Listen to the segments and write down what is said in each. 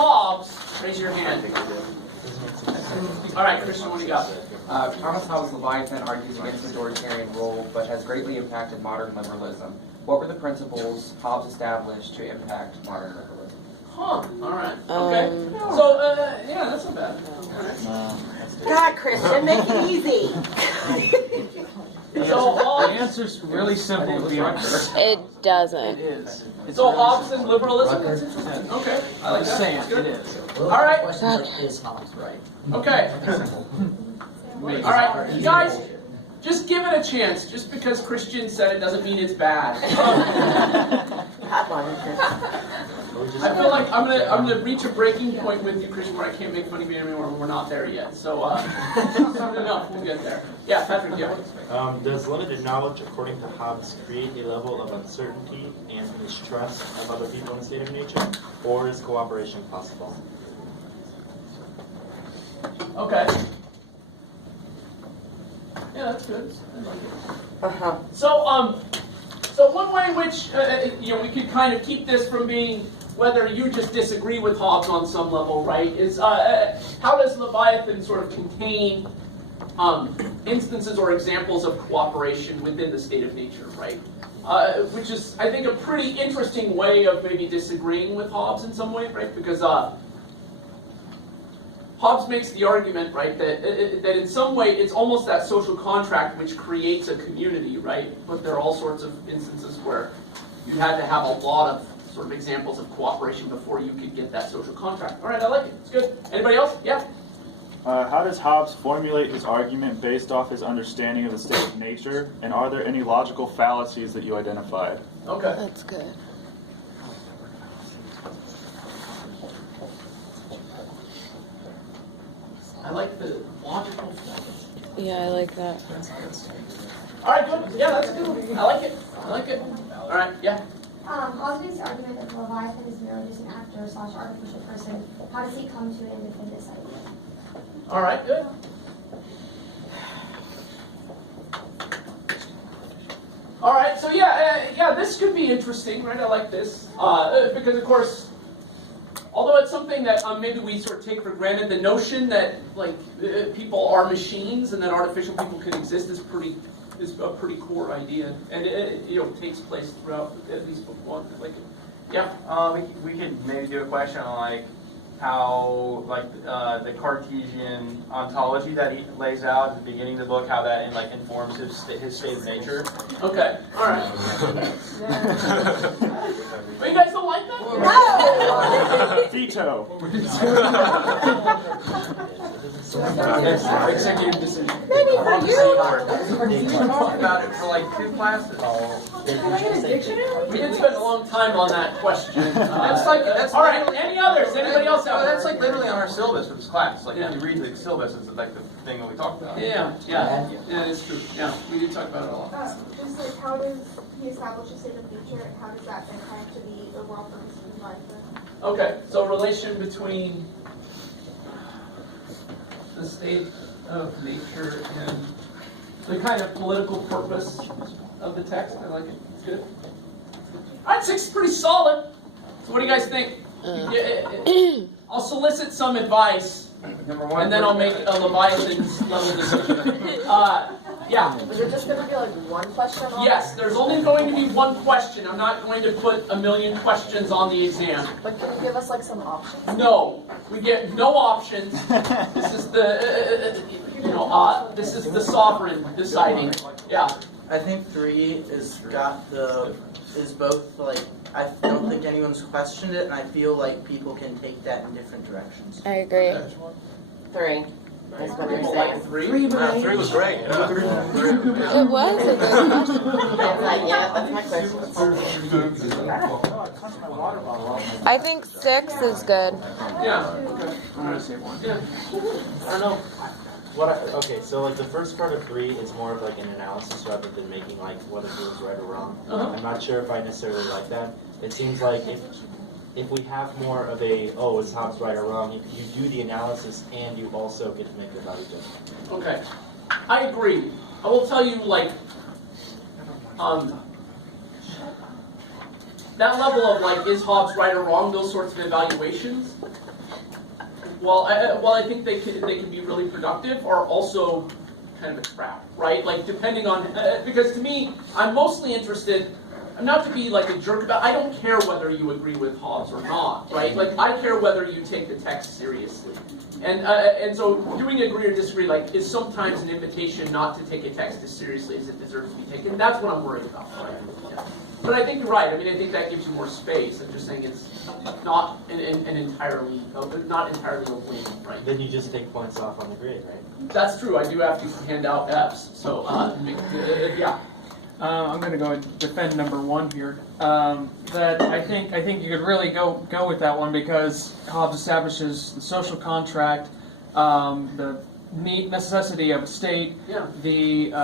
Hobbes, raise your hand. All right, Christian, what do you got? Thomas Hobbes' Leviathan argues against the authoritarian role, but has greatly impacted modern liberalism. What were the principles Hobbes established to impact modern liberalism? Huh, all right. Okay. So, yeah, that's not bad. All right. God, Christian, make it easy. So, The answer's really simple, to be honest. It doesn't. It is. It's so really Hobbes and simple. liberalism? That's interesting. Okay, I like I'm that. saying That's good. it is. All right. Is Hobbes right? Okay. All right, you guys, just give it a chance. Just because Christian said it doesn't mean it's bad. I feel like I'm gonna reach a breaking point with you, Christian, where I can't make fun of you anymore. We're not there yet. So, soon enough, we'll get there. Yeah, Patrick. Yeah. Does limited knowledge, according to Hobbes, create a level of uncertainty and mistrust of other people in the state of nature, or is cooperation possible? Okay. Yeah, that's good. I like it. Uh-huh. So one way in which we could kind of keep this from being whether you just disagree with Hobbes on some level, right? Is how does Leviathan sort of contain instances or examples of cooperation within the state of nature, right? Which is, I think, a pretty interesting way of maybe disagreeing with Hobbes in some way, right? Because Hobbes makes the argument, right, that in some way it's almost that social contract which creates a community, right? But there are all sorts of instances where you had to have a lot of sort of examples of cooperation before you could get that social contract. All right, I like it. It's good. Anybody else? Yeah? How does Hobbes formulate his argument based off his understanding of the state of nature? And are there any logical fallacies that you identified? Okay. That's good. I like the logical fallacy. Yeah, I like that. All right, good. Yeah, that's good. I like it. I like it. All right, yeah. Hobbes makes the argument that Leviathan is merely just an actor / artificial person. How does he come to and defend this idea? All right, good. All right, so yeah, this could be interesting, right? I like this because, of course, although it's something that maybe we sort of take for granted, the notion that people are machines and that artificial people can exist is a pretty core idea, and it takes place throughout at least book one. Like, yeah. We could maybe do a question on how the Cartesian ontology that he lays out at the beginning of the book, how that informs his state of nature. Okay. All right. But you guys don't like that? No! Veto. Executive decision. Maybe for you. We talked about it for 2 classes. We did spend a long time on that question. That's all right. Any others? Anybody else have? That's literally on our syllabus for this class. If you read the syllabus, it's the thing that we talked about. Yeah, it's true. Yeah, we did talk about it a lot. Just how does he establish a state of nature, and how does that then connect to the overall purpose of Leviathan? Okay, so relation between the state of nature and the kind of political purpose of the text. I like it. It's good. All right, 6 is pretty solid. So what do you guys think? I'll solicit some advice, and then I'll make a Leviathan's level decision. Yeah. Is it just going to be one question on Yes, there's only going to be one question. I'm not going to put a million questions on the exam. But can you give us some options? No, we get no options. This is the, this is the sovereign deciding. Yeah. I think 3 is both I don't think anyone's questioned it, and I feel like people can take that in different directions. I agree. 3. That's what you're People saying. like 3. 3 was great. It was a good question. Yeah, that's my question. I think 6 is good. Yeah. Okay. I'm going to say 1. Yeah. I don't know. So the first part of 3 is more of an analysis rather than making whether he was right or wrong. I'm not sure if I necessarily like that. It seems like if we have more of a, is Hobbes right or wrong, you do the analysis and you also get to make the value judgment. Okay. I agree. I will tell you, that level of like, is Hobbes right or wrong? Those sorts of evaluations. While I think they can be really productive, are also kind of a trap, right? Like depending on because to me, I'm mostly interested. Not to be like a jerk about. I don't care whether you agree with Hobbes or not, right? Like I care whether you take the text seriously, and so doing agree or disagree like is sometimes an invitation not to take a text as seriously as it deserves to be taken. That's what I'm worried about, right? Yeah. But I think you're right. I mean, I think that gives you more space. I'm just saying it's not an entirely not entirely a win, right? Then you just take points off on the grade, right? That's true. I do have to hand out Fs. So yeah. I'm going to go and defend number one here. That I think you could really go with that one because Hobbes establishes the social contract, the necessity of a state, Yeah. the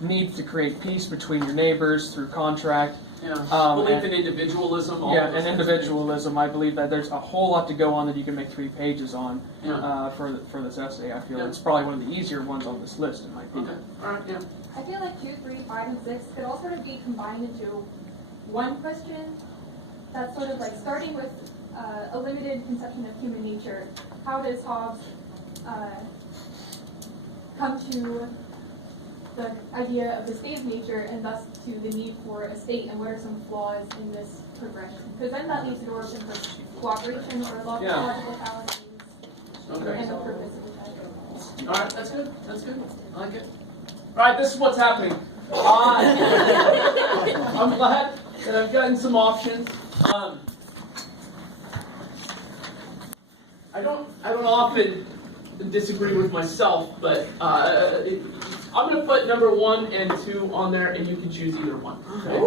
need to create peace between your neighbors through contract. Yeah. Belief in individualism. And individualism. I believe that there's a whole lot to go on that you can make 3 pages on for this essay. I feel it's probably one of the easier ones on this list, in my opinion. Okay. All right. Yeah. I feel like 2, 3, 5, and 6 could all sort of be combined into one question that's sort of like starting with a limited conception of human nature. How does Hobbes come to the idea of the state of nature and thus to the need for a state, and what are some flaws in this progression? Because then that leaves the door open for cooperation or logical fallacies and the purpose of the title. All right, that's good. That's good. I like it. All right, this is what's happening. I'm glad that I've gotten some options. I don't often disagree with myself, but I'm going to put number 1 and 2 on there, and you can choose either one. Okay?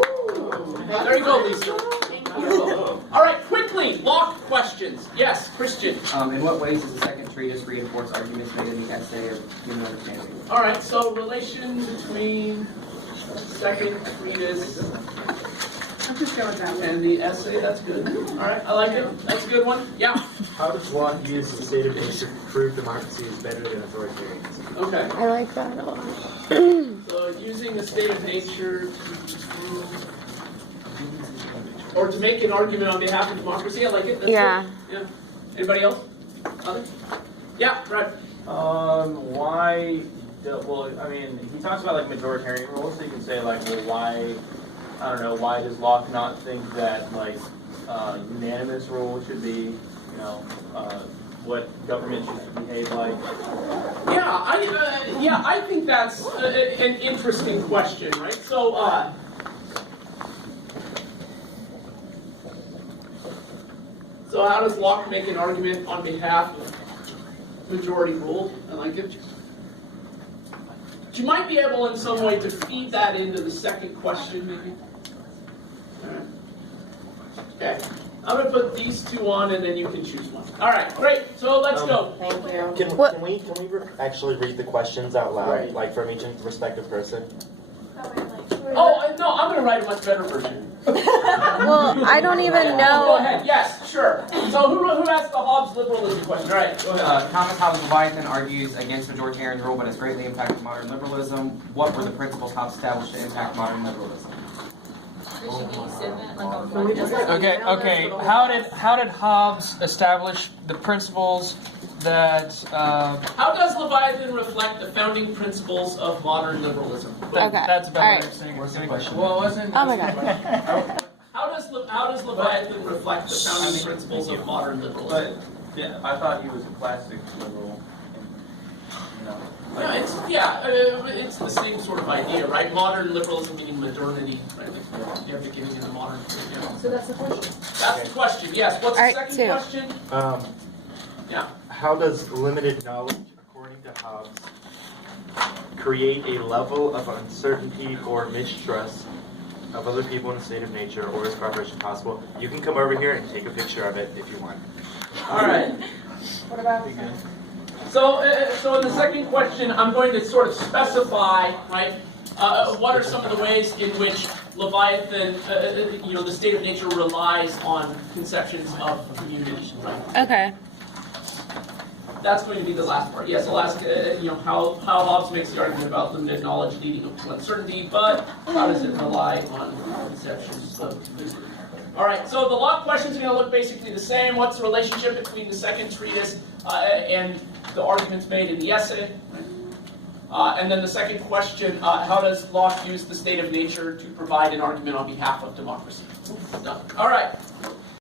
There you go, Lisa. Thank you. All right, quickly, Locke questions. Yes, Christian. In what ways does the second treatise reinforce arguments made in the essay of human understanding? All right, so relation between second treatise and the essay, that's good. All right, I like it. That's a good one. Yeah. How does Locke use the state of nature to prove democracy is better than authoritarianism? Okay. I like that a lot. So using the state of nature to prove or to make an argument on behalf of democracy, I like it. That's Yeah. good. Yeah. Anybody else? Other? Yeah, right. Why? Well, I mean, he talks about like majoritarian rules, so you can say like, well, why? I don't know. Why does Locke not think that like unanimous rule should be, you know, what government should behave like? Yeah, I think that's an interesting question, right? So, how does Locke make an argument on behalf of majority rule? I like it. You might be able in some way to feed that into the second question, maybe. All right. Okay. I'm going to put these 2 on, and then you can choose one. All right, great. So let's go. Thank you. Can we actually read the questions out loud, like from each respective person? Oh, no, I'm going to write a much better version. Well, I don't even Go know. ahead. Yes, sure. So who asked the Hobbes liberalism question? All right, go ahead. Thomas Hobbes Leviathan argues against majoritarian rule, but has greatly impacted modern liberalism. What were the principles Hobbes established to impact modern liberalism? Okay. How did Hobbes establish the principles that? How does Leviathan reflect the founding principles of modern liberalism? Okay. That's a better All way right. of saying it. What's the question? Well, it wasn't. Oh my god. How does Leviathan reflect the founding principles of modern liberalism? But yeah, I thought he was a classic liberal. You know, It's the same sort of idea, right? Modern liberalism meaning modernity, right? You have beginning in the modern. Yeah. So that's the question. That's the question. Yes. What's All the right, second 2. question? Yeah. How does limited knowledge, according to Hobbes, create a level of uncertainty or mistrust of other people in the state of nature, or is cooperation possible? You can come over here and take a picture of it if you want. All right. What about So in the second question, I'm going to sort of specify, right, what are some of the ways in which Leviathan, the state of nature relies on conceptions of community, right? Okay. That's going to be the last part. Yes, I'll ask, how Hobbes makes the argument about limited knowledge leading to uncertainty, but how does it rely on conceptions of community? All right, so the Locke questions are going to look basically the same. What's the relationship between the second treatise and the arguments made in the essay? And then the second question, how does Locke use the state of nature to provide an argument on behalf of democracy? Done. All right.